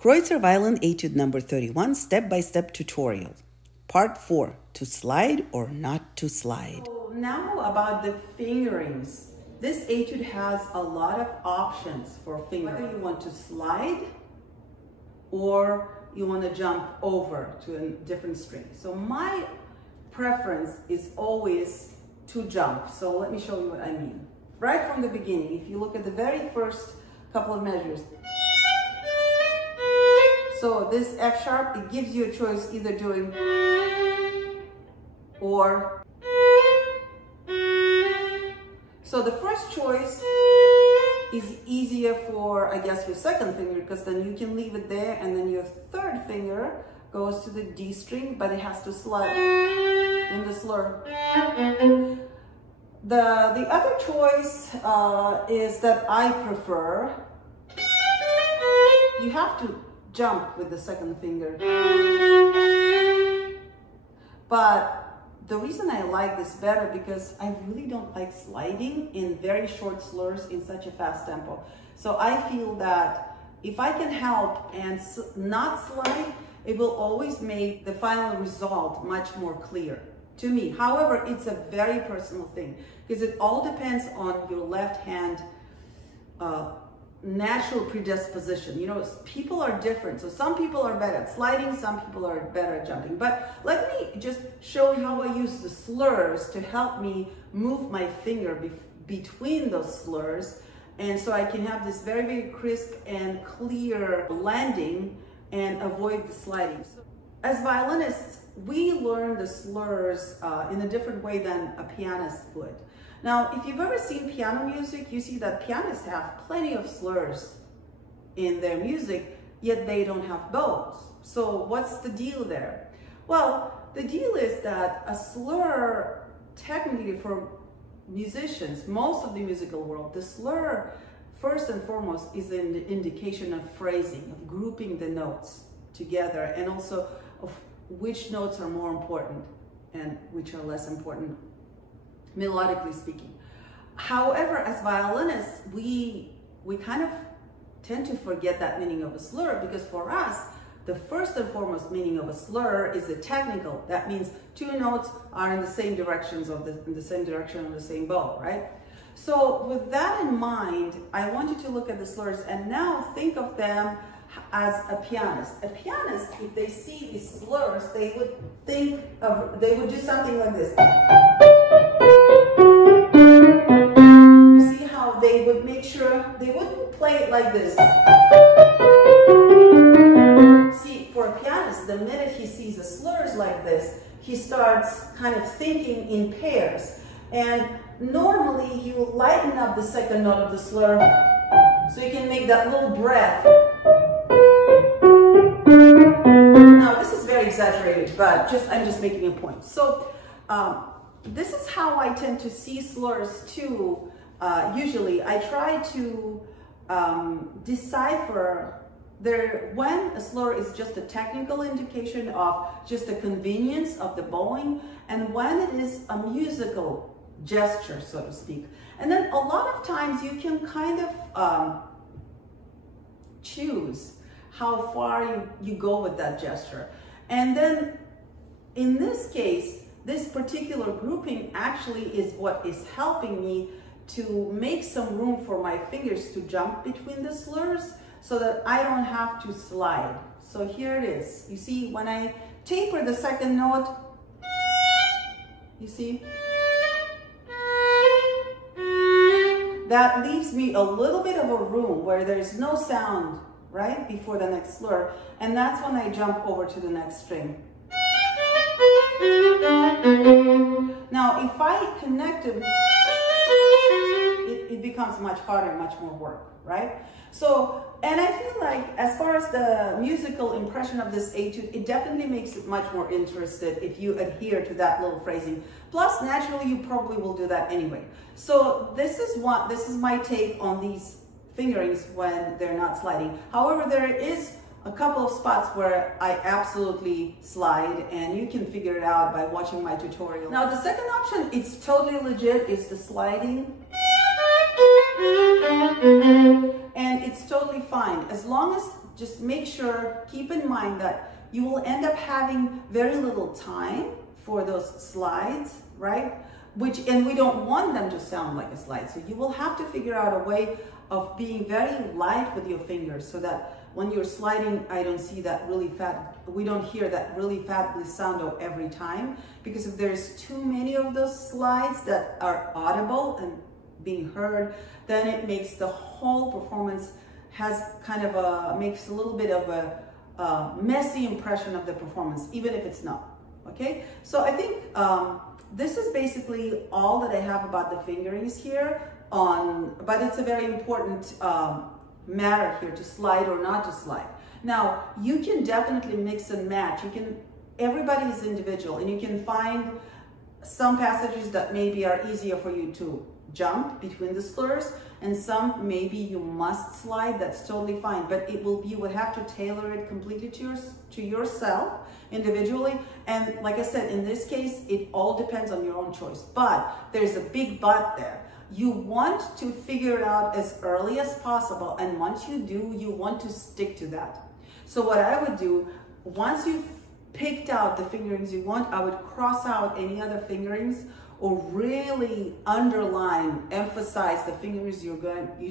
KREUTZER Violin Etude number 31, step-by-step tutorial. Part 4, to slide or not to slide. So now about the fingerings. This etude has a lot of options for fingering. Whether you want to slide or you want to jump over to a different string. So my preference is always to jump. So let me show you what I mean. Right from the beginning, if you look at the very first couple of measures. So this F sharp, it gives you a choice either doing or. So the first choice is easier for, I guess, your second finger, because then you can leave it there, and then your third finger goes to the D string, but it has to slide in the slur. The other choice is that I prefer. You have to jump with the second finger. But the reason I like this better, because I really don't like sliding in very short slurs in such a fast tempo. So I feel that if I can help and not slide, it will always make the final result much more clear to me. However, it's a very personal thing, because it all depends on your left hand natural predisposition. You know, people are different. So some people are better at sliding, some people are better at jumping. But let me just show you how I use the slurs to help me move my finger between those slurs. And so I can have this very, very crisp and clear landing and avoid the sliding. So, as violinists, we learn the slurs in a different way than a pianist would. Now, if you've ever seen piano music, you see that pianists have plenty of slurs in their music, yet they don't have bows. So what's the deal there? Well, the deal is that a slur, technically for musicians, most of the musical world, the slur, first and foremost, is an indication of phrasing, of grouping the notes together, and also of which notes are more important and which are less important, melodically speaking. However, as violinists, we kind of tend to forget that meaning of a slur, because for us, the first and foremost meaning of a slur is the technical. That means two notes are in the same directions of in the same direction of the same bow, right? So with that in mind, I want you to look at the slurs and now think of them as a pianist. A pianist, if they see these slurs, they would do something like this. You see how they would make sure they wouldn't play it like this. See, for a pianist, the minute he sees the slurs like this, he starts kind of thinking in pairs. And normally he will lighten up the second note of the slur so you can make that little breath. Now, this is very exaggerated, but I'm just making a point. So this is how I tend to see slurs too. Usually I try to decipher when a slur is just a technical indication of just the convenience of the bowing, and when it is a musical gesture, so to speak. And then a lot of times you can kind of choose how far you go with that gesture. And then in this case, this particular grouping actually is what is helping me to make some room for my fingers to jump between the slurs so that I don't have to slide. So here it is. You see, when I taper the second note, you see, that leaves me a little bit of a room where there's no sound right before the next slur, and that's when I jump over to the next string. Now, if I connect it, it becomes much harder, much more work, right? So, and I feel like as far as the musical impression of this etude, it definitely makes it much more interested if you adhere to that little phrasing. Plus, naturally, you probably will do that anyway. So this is my take on these fingerings when they're not sliding. However, there is a couple of spots where I absolutely slide, and you can figure it out by watching my tutorial. Now, the second option, it's totally legit, is the sliding. And it's totally fine, as long as just make sure, keep in mind that you will end up having very little time for those slides, right? And we don't want them to sound like a slide. So you will have to figure out a way of being very light with your fingers so that when you're sliding, we don't hear that really fat glissando every time. Because if there's too many of those slides that are audible and being heard, then it makes the whole performance makes a little bit of a messy impression of the performance, even if it's not, okay? So I think this is basically all that I have about the fingerings here but it's a very important matter here to slide or not to slide. Now, you can definitely mix and match. Everybody is individual, and you can find some passages that maybe are easier for you to jump between the slurs, and some maybe you must slide. That's totally fine, but you would have to tailor it completely to yourself individually. And like I said, in this case, it all depends on your own choice. But there's a big but there. You want to figure it out as early as possible, and once you do, you want to stick to that. So what I would do, once you've picked out the fingerings you want, I would cross out any other fingerings or really underline, emphasize the fingerings you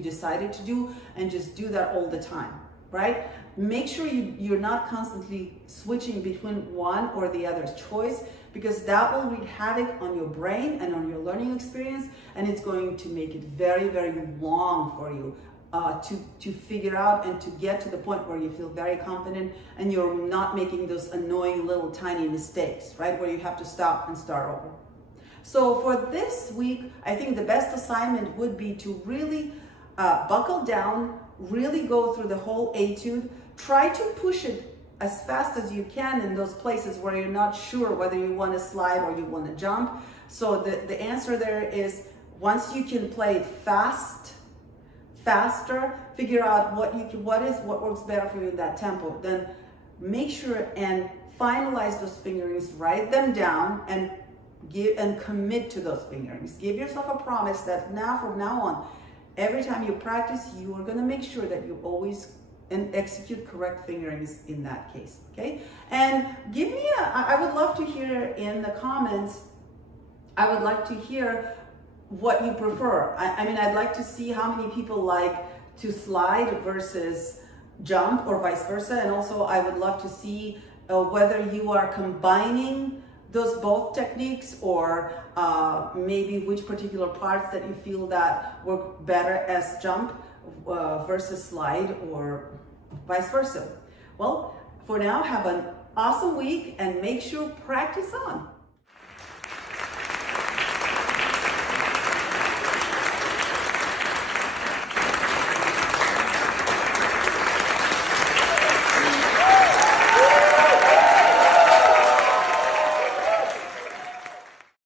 decided to do, and just do that all the time, right? Make sure you're not constantly switching between one or the other's choice, because that will wreak havoc on your brain and on your learning experience, and it's going to make it very, very long for you to figure out and to get to the point where you feel very confident and you're not making those annoying little tiny mistakes, right? Where you have to stop and start over. So for this week, I think the best assignment would be to really buckle down, really go through the whole etude, try to push it as fast as you can in those places where you're not sure whether you want to slide or you want to jump. So the answer there is, once you can play it faster, figure out what works better for you in that tempo, then make sure and finalize those fingerings, write them down, and commit to those fingerings. Give yourself a promise that from now on, every time you practice, you are going to make sure that you always execute correct fingerings in that case, okay? And I would love to hear in the comments, I would like to hear what you prefer. I mean, I'd like to see how many people like to slide versus jump or vice versa. And also I would love to see whether you are combining those both techniques, or maybe which particular parts that you feel that work better as jump versus slide, or vice versa. Well, for now, have an awesome week and make sure practice on.